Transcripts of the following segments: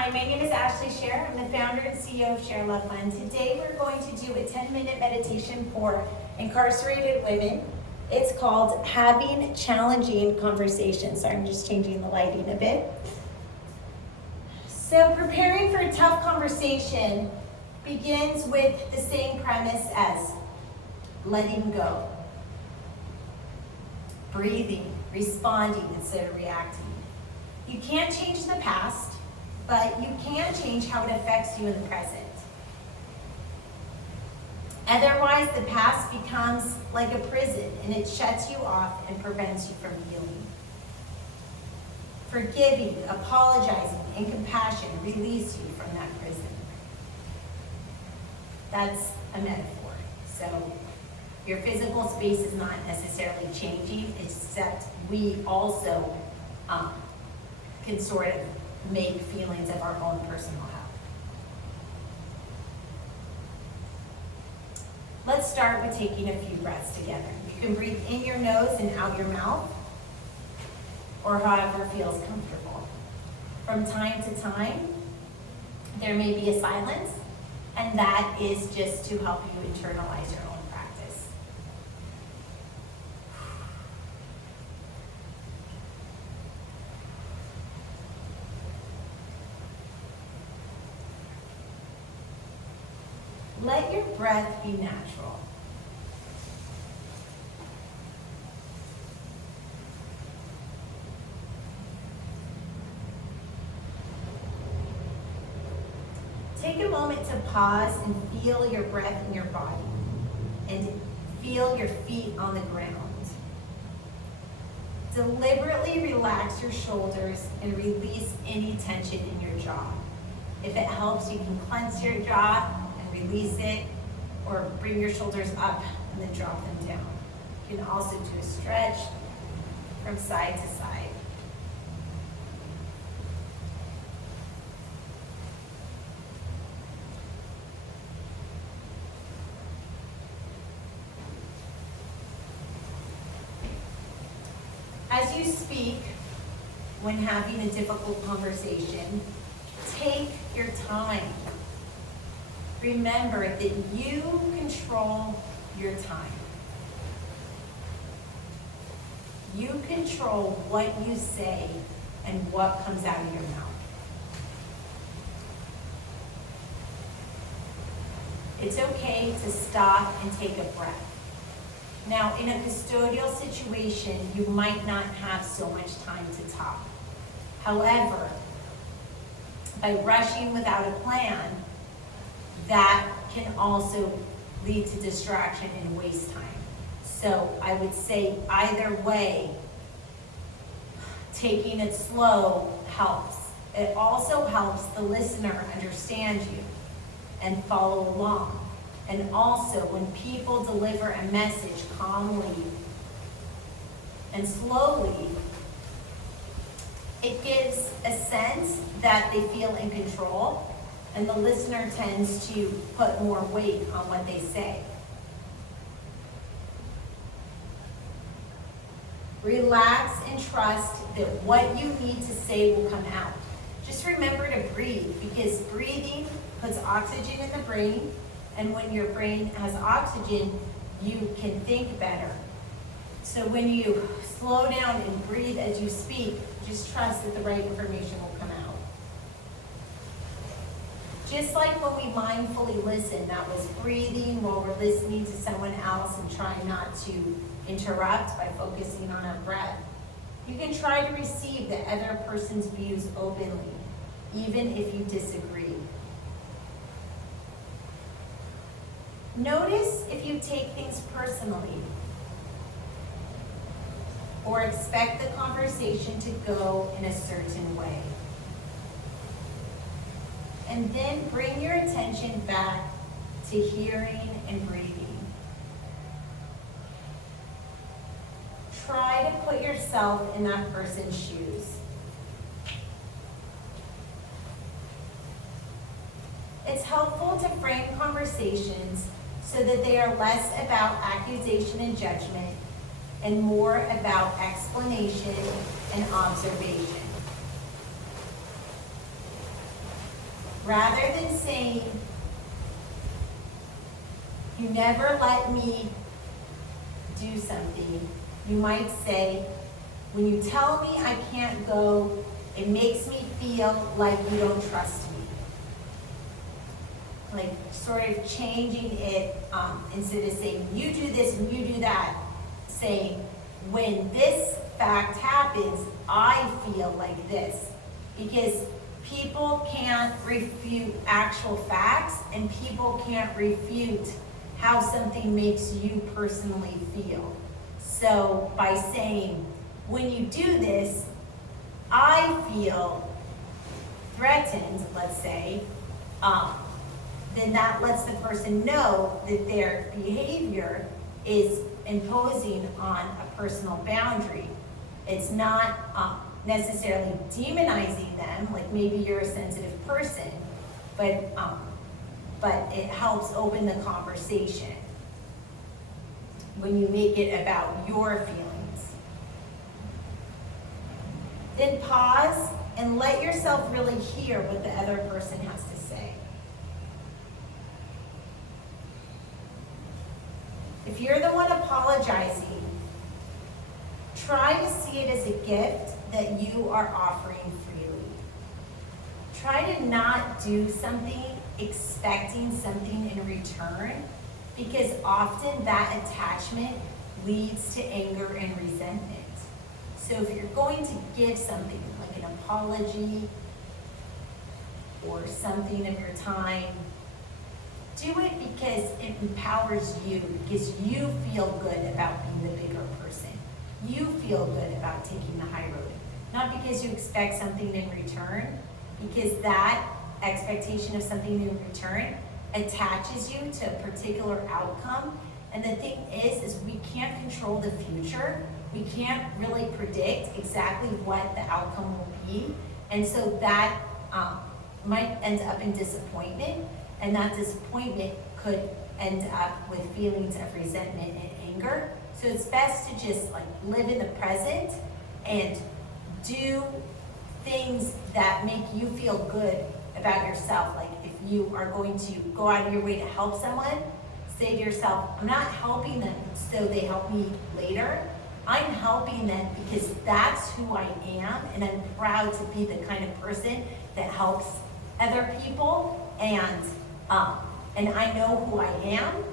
Hi, my name is Ashley Scher. I'm the founder and CEO of ShareLove.Fund. Today we're going to do a 10-minute meditation for incarcerated women. It's called Having Challenging Conversations. So I'm just changing the lighting a bit. So preparing for a tough conversation begins with the same premise as letting go, breathing, responding instead of reacting. You can't change the past, but you can change how it affects you in the present. Otherwise, the past becomes like a prison and it shuts you off and prevents you from healing. Forgiving, apologizing, and compassion release you from that prison. That's a metaphor. So your physical space is not necessarily changing, except we also can sort of make feelings of our own personal health. Let's start with taking a few breaths together. You can breathe in your nose and out your mouth, or however feels comfortable. From time to time, there may be a silence, and that is just to help you internalize your own practice. Let your breath be natural. Take a moment to pause and feel your breath in your body and feel your feet on the ground. Deliberately relax your shoulders and release any tension in your jaw. If it helps, you can clench your jaw and release it, or bring your shoulders up and then drop them down. You can also do a stretch from side to side. As you speak, when having a difficult conversation, take your time. Remember that you control your time. You control what you say and what comes out of your mouth. It's okay to stop and take a breath. Now, in a custodial situation, you might not have so much time to talk. However, by rushing without a plan, that can also lead to distraction and waste time. So I would say either way, taking it slow helps. It also helps the listener understand you and follow along. And also, when people deliver a message calmly and slowly, it gives a sense that they feel in control, and the listener tends to put more weight on what they say. Relax and trust that what you need to say will come out. Just remember to breathe, because breathing puts oxygen in the brain, and when your brain has oxygen, you can think better. So when you slow down and breathe as you speak, just trust that the right information will come out. Just like when we mindfully listen, that was breathing while we're listening to someone else and trying not to interrupt by focusing on our breath. You can try to receive the other person's views openly, even if you disagree. Notice if you take things personally or expect the conversation to go in a certain way. And then bring your attention back to hearing and breathing. Try to put yourself in that person's shoes. It's helpful to frame conversations so that they are less about accusation and judgment and more about explanation and observation. Rather than saying, you never let me do something, you might say, when you tell me I can't go, it makes me feel like you don't trust me. Like sort of changing it, instead of saying, you do this and you do that, saying, when this fact happens, I feel like this. Because people can't refute actual facts, and people can't refute how something makes you personally feel. So by saying, when you do this, I feel threatened, let's say, then that lets the person know that their behavior is imposing on a personal boundary. It's not necessarily demonizing them, like maybe you're a sensitive person, but it helps open the conversation when you make it about your feelings. Then pause and let yourself really hear what the other person has to say. If you're the one apologizing, try to see it as a gift that you are offering freely. Try to not do something expecting something in return, because often that attachment leads to anger and resentment. So if you're going to give something like an apology or something of your time, do it because it empowers you, because you feel good about being the bigger person. You feel good about taking the high road. Not because you expect something in return, because that expectation of something in return attaches you to a particular outcome. And the thing is we can't control the future. We can't really predict exactly what the outcome will be. And so that might end up in disappointment. And that disappointment could end up with feelings of resentment and anger. So it's best to just like live in the present and do things that make you feel good about yourself. Like if you are going to go out of your way to help someone, say to yourself, I'm not helping them so they help me later. I'm helping them because that's who I am, and I'm proud to be the kind of person that helps other people, and I know who I am,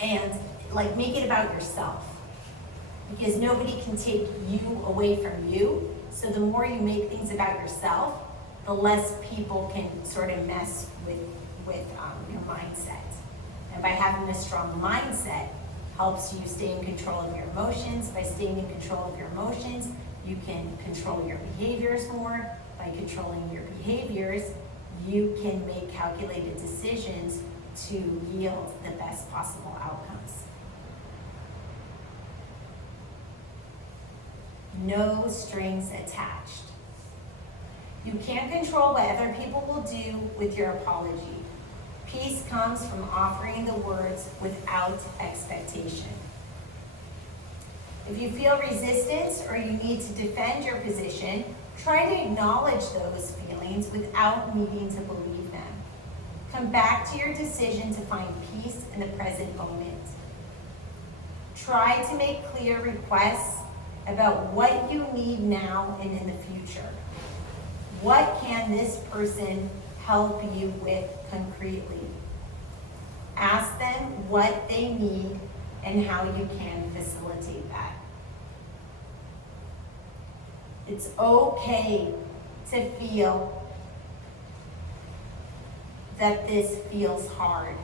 and like make it about yourself, because nobody can take you away from you. So the more you make things about yourself, the less people can sort of mess with your mindset. And by having a strong mindset helps you stay in control of your emotions. By staying in control of your emotions, you can control your behaviors more. By controlling your behaviors, you can make calculated decisions to yield the best possible outcomes. No strings attached. You can't control what other people will do with your apology. Peace comes from offering the words without expectation. If you feel resistance or you need to defend your position, try to acknowledge those feelings without needing to believe them. Come back to your decision to find peace in the present moment. Try to make clear requests about what you need now and in the future. What can this person help you with concretely? Ask them what they need and how you can facilitate that. It's okay to feel that this feels hard.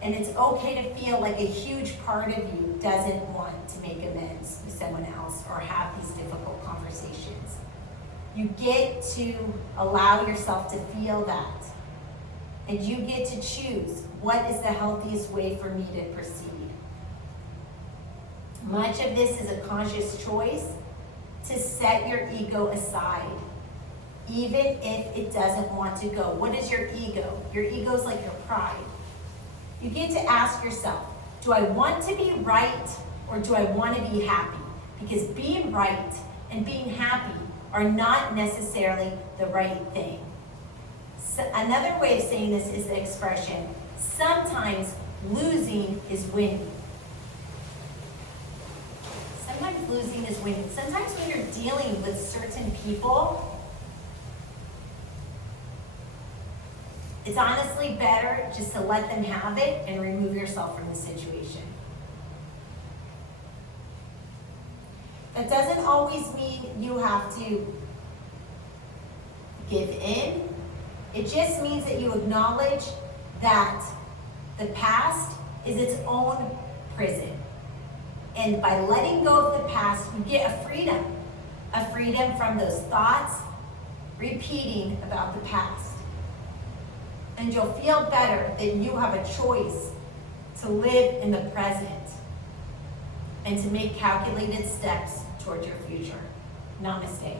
And it's okay to feel like a huge part of you doesn't want to make amends with someone else or have these difficult conversations. You get to allow yourself to feel that. And you get to choose what is the healthiest way for me to proceed. Much of this is a conscious choice to set your ego aside, even if it doesn't want to go. What is your ego? Your ego is like your pride. You get to ask yourself, do I want to be right or do I want to be happy? Because being right and being happy are not necessarily the right thing. So another way of saying this is the expression, sometimes losing is winning. Sometimes losing is winning. Sometimes when you're dealing with certain people, it's honestly better just to let them have it and remove yourself from the situation. That doesn't always mean you have to give in. It just means that you acknowledge that the past is its own prison. And by letting go of the past, you get a freedom from those thoughts repeating about the past. And you'll feel better that you have a choice to live in the present and to make calculated steps towards your future. Namaste.